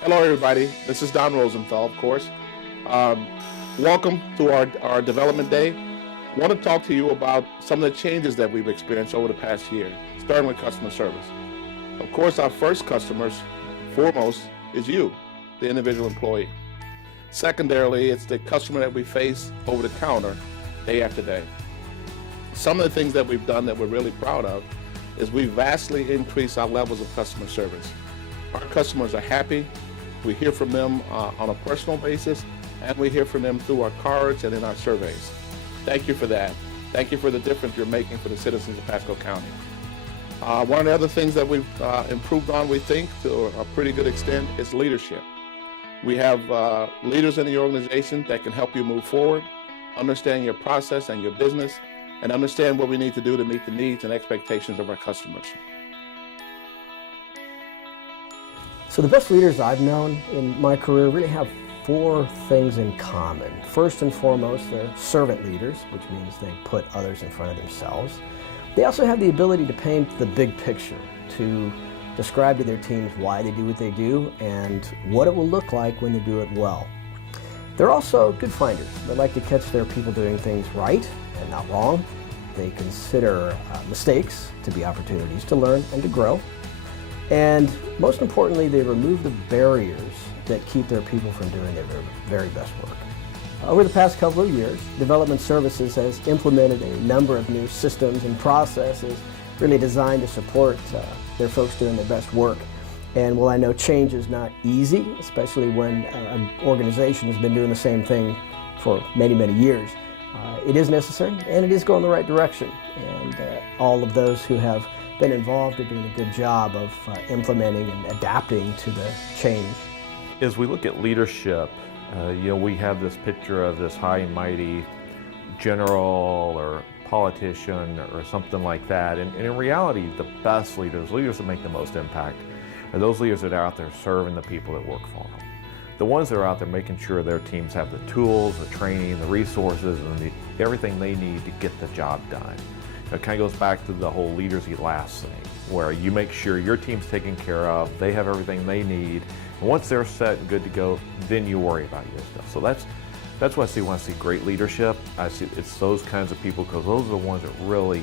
Hello, everybody. This is Don Rosenthal, of course. Um, Welcome to our development day. I want to talk to you about some of the changes that we've experienced over the past year, starting with customer service. Of course, our first customers, foremost, is you, the individual employee. Secondarily, it's the customer that we face over the counter day after day. Some of the things that we've done that we're really proud of is we vastly increased our levels of customer service. Our customers are happy. We hear from them on a personal basis, and we hear from them through our cards and in our surveys. Thank you for that. Thank you for the difference you're making for the citizens of Pasco County. One of the other things that we've improved on, we think, to a pretty good extent, is leadership. We have leaders in the organization that can help you move forward, understand your process and your business, and understand what we need to do to meet the needs and expectations of our customers. So the best leaders I've known in my career really have four things in common. First and foremost, they're servant leaders, which means they put others in front of themselves. They also have the ability to paint the big picture, to describe to their teams why they do what they do and what it will look like when they do it well. They're also good finders. They like to catch their people doing things right and not wrong. They consider mistakes to be opportunities to learn and to grow. And most importantly, they remove the barriers that keep their people from doing their very best work. Over the past couple of years, Development Services has implemented a number of new systems and processes really designed to support their folks doing their best work. And while I know change is not easy, especially when an organization has been doing the same thing for many, many years, it is necessary and it is going the right direction. And all of those who have been involved are doing a good job of implementing and adapting to the change. As we look at leadership, we have this picture of this high and mighty general or politician or something like that. And in reality, the best leaders that make the most impact, are those leaders that are out there serving the people that work for them. The ones that are out there making sure their teams have the tools, the training, the resources, and everything they need to get the job done. It kind of goes back to the whole leaders eat last thing, where you make sure your team's taken care of, they have everything they need, and once they're set and good to go, then you worry about your stuff. So that's what I see when I see great leadership. I see it's those kinds of people, because those are the ones that really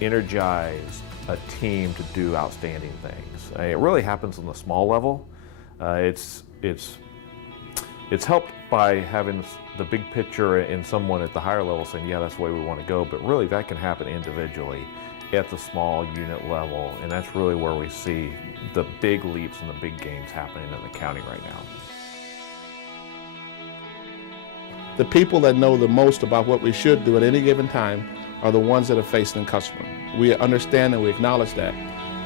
energize a team to do outstanding things. It really happens on the small level. It's helped by having the big picture and someone at the higher level saying, yeah, that's the way we want to go, but really that can happen individually at the small unit level, and that's really where we see the big leaps and the big gains happening in the county right now. The people that know the most about what we should do at any given time are the ones that are facing the customer. We understand and we acknowledge that,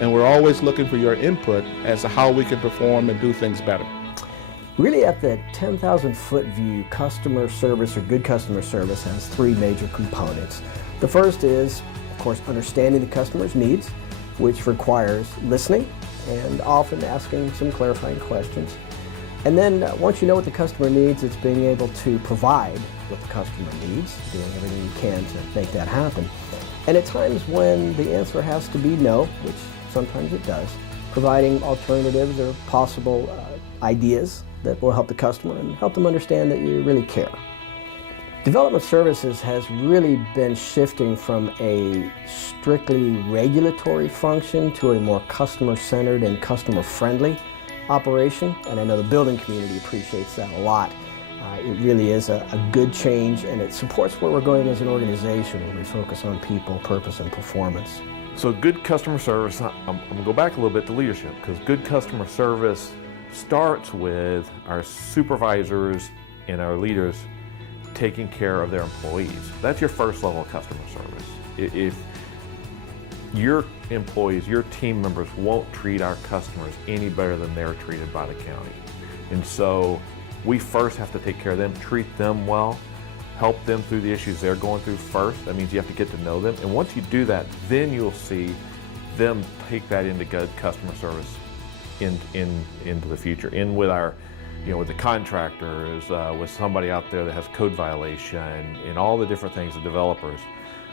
and we're always looking for your input as to how we can perform and do things better. Really, at the 10,000-foot view, customer service or good customer service has three major components. The first is, of course, understanding the customer's needs, which requires listening and often asking some clarifying questions. And then once you know what the customer needs, it's being able to provide what the customer needs, doing everything you can to make that happen. And at times when the answer has to be no, which sometimes it does, providing alternatives or possible ideas that will help the customer and help them understand that you really care. Development Services has really been shifting from a strictly regulatory function to a more customer-centered and customer-friendly operation, and I know the building community appreciates that a lot. It really is a good change, and it supports where we're going as an organization, where we focus on people, purpose, and performance. So good customer service, I'm going to go back a little bit to leadership, because good customer service starts with our supervisors and our leaders taking care of their employees. That's your first level of customer service. If your employees, your team members won't treat our customers any better than they're treated by the county. And so we first have to take care of them, treat them well, help them through the issues they're going through first. That means you have to get to know them. And once you do that, then you'll see them take that into good customer service into the future, in with our, with the contractors, with somebody out there that has code violation, and all the different things, the developers.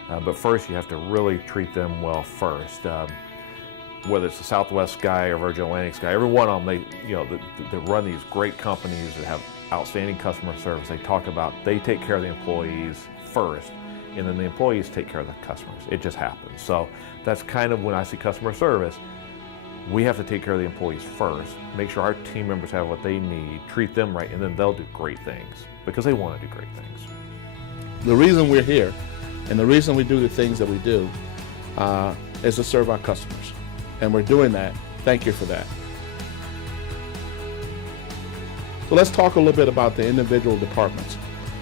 But first, you have to really treat them well first. whether it's the Southwest guy or Virgin Atlantic guy, every one of them, they run these great companies that have outstanding customer service. They talk about they take care of the employees first, and then the employees take care of the customers. It just happens. So that's kind of when I see customer service, we have to take care of the employees first, make sure our team members have what they need, treat them right, and then they'll do great things because they want to do great things. The reason we're here and the reason we do the things that we do is to serve our customers. And we're doing that. Thank you for that. So let's talk a little bit about the individual departments.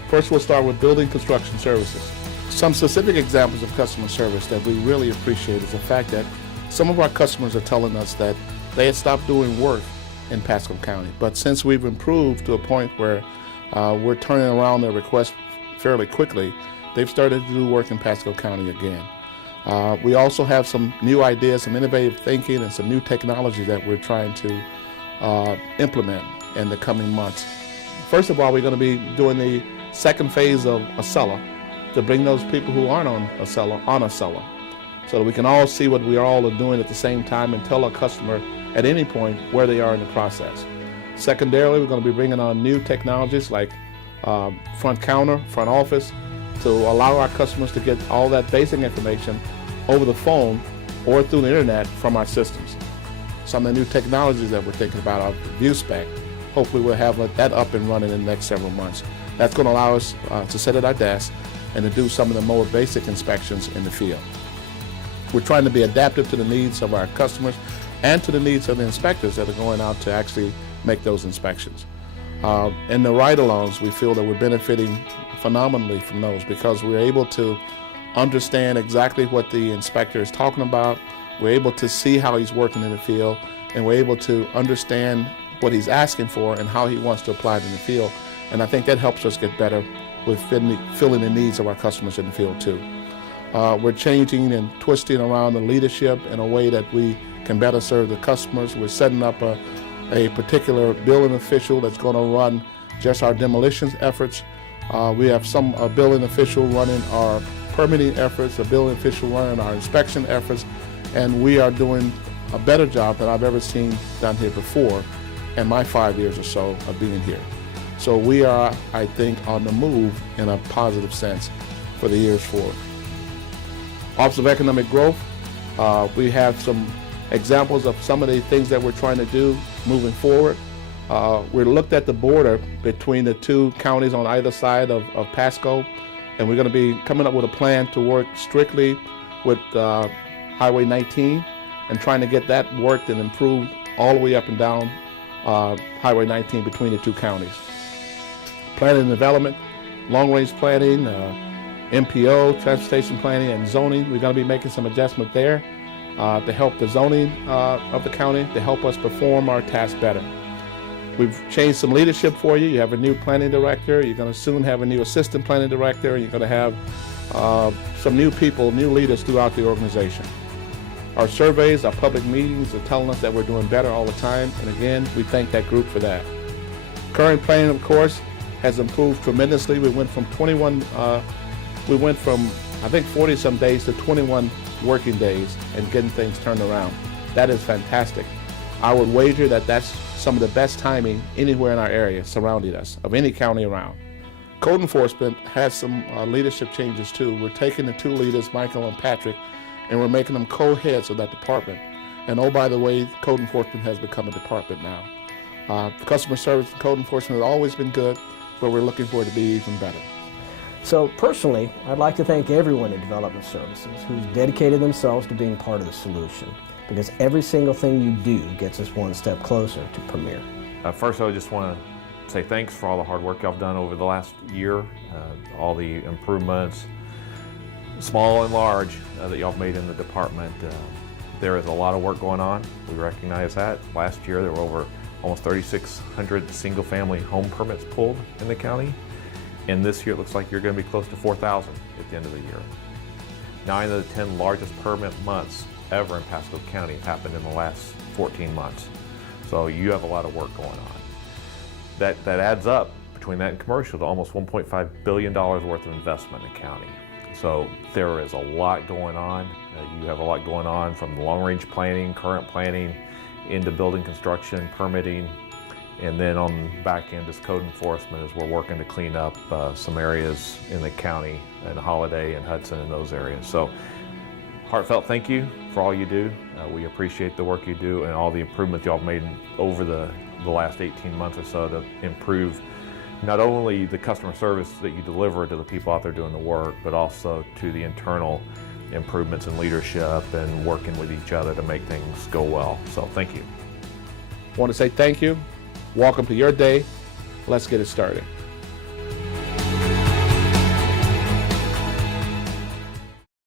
First, we'll start with building construction services. Some specific examples of customer service that we really appreciate is the fact that some of our customers are telling us that they had stopped doing work in Pasco County. But since we've improved to a point where we're turning around their requests fairly quickly, they've started to do work in Pasco County again. We also have some new ideas, some innovative thinking, and some new technology that we're trying to implement in the coming months. First of all, we're going to be doing the second phase of Acela to bring those people who aren't on Acela, so that we can all see what we all are doing at the same time and tell our customer at any point where they are in the process. Secondarily, we're going to be bringing on new technologies like front counter, front office, to allow our customers to get all that basic information over the phone or through the internet from our systems. Some of the new technologies that we're thinking about are ViewSpec. Hopefully we'll have that up and running in the next several months. That's going to allow us to sit at our desk and to do some of the more basic inspections in the field. We're trying to be adaptive to the needs of our customers and to the needs of the inspectors that are going out to actually make those inspections. In the ride-alongs, we feel that we're benefiting phenomenally from those because we're able to understand exactly what the inspector is talking about. We're able to see how he's working in the field, and we're able to understand what he's asking for and how he wants to apply it in the field. And I think that helps us get better with filling the needs of our customers in the field too. We're changing and twisting around the leadership in a way that we can better serve the customers. We're setting up a particular building official that's going to run just our demolitions efforts. We have some building official running our permitting efforts, a building official running our inspection efforts, and we are doing a better job than I've ever seen done here before in my 5 years or so of being here. So we are, I think, on the move in a positive sense for the years forward. Office of Economic Growth, we have some examples of some of the things that we're trying to do moving forward. We looked at the border between the two counties on either side of Pasco, and we're going to be coming up with a plan to work strictly with Highway 19 and trying to get that worked and improved all the way up and down Highway 19 between the two counties. Planning and development, long-range planning, MPO, transportation planning, and zoning. We're going to be making some adjustment there to help the zoning of the county to help us perform our tasks better. We've changed some leadership for you. You have a new planning director. You're going to soon have a new assistant planning director. And you're going to have some new people, new leaders throughout the organization. Our surveys, our public meetings are telling us that we're doing better all the time. And again, we thank that group for that. Current planning, of course, has improved tremendously. We went from I think 40 some days to 21 working days and getting things turned around. That is fantastic. I would wager that that's some of the best timing anywhere in our area surrounding us, of any county around. Code enforcement has some leadership changes too. We're taking the two leaders, Michael and Patrick, and we're making them co-heads of that department. And oh, by the way, code enforcement has become a department now. Customer service and code enforcement has always been good, but we're looking for it to be even better. So personally, I'd like to thank everyone in Development Services who's dedicated themselves to being part of the solution, because every single thing you do gets us one step closer to Premier. First, I just want to say thanks for all the hard work y'all have done over the last year, all the improvements, small and large, that y'all have made in the department. There is a lot of work going on. We recognize that. Last year, there were over almost 3,600 single-family home permits pulled in the county. And this year, it looks like you're going to be close to 4,000 at the end of the year. 9 of the 10 largest permit months ever in Pasco County happened in the last 14 months. So you have a lot of work going on. That adds up, between that and commercial, to almost $1.5 billion worth of investment in the county. So there is a lot going on. You have a lot going on from the long-range planning, current planning, into building construction, permitting, and then on the back end is code enforcement as we're working to clean up some areas in the county and Holiday and Hudson and those areas. So heartfelt thank you for all you do. We appreciate the work you do and all the improvements y'all have made over the last 18 months or so to improve not only the customer service that you deliver to the people out there doing the work, but also to the internal improvements in leadership and working with each other to make things go well. So thank you. I want to say thank you. Welcome to your day. Let's get it started.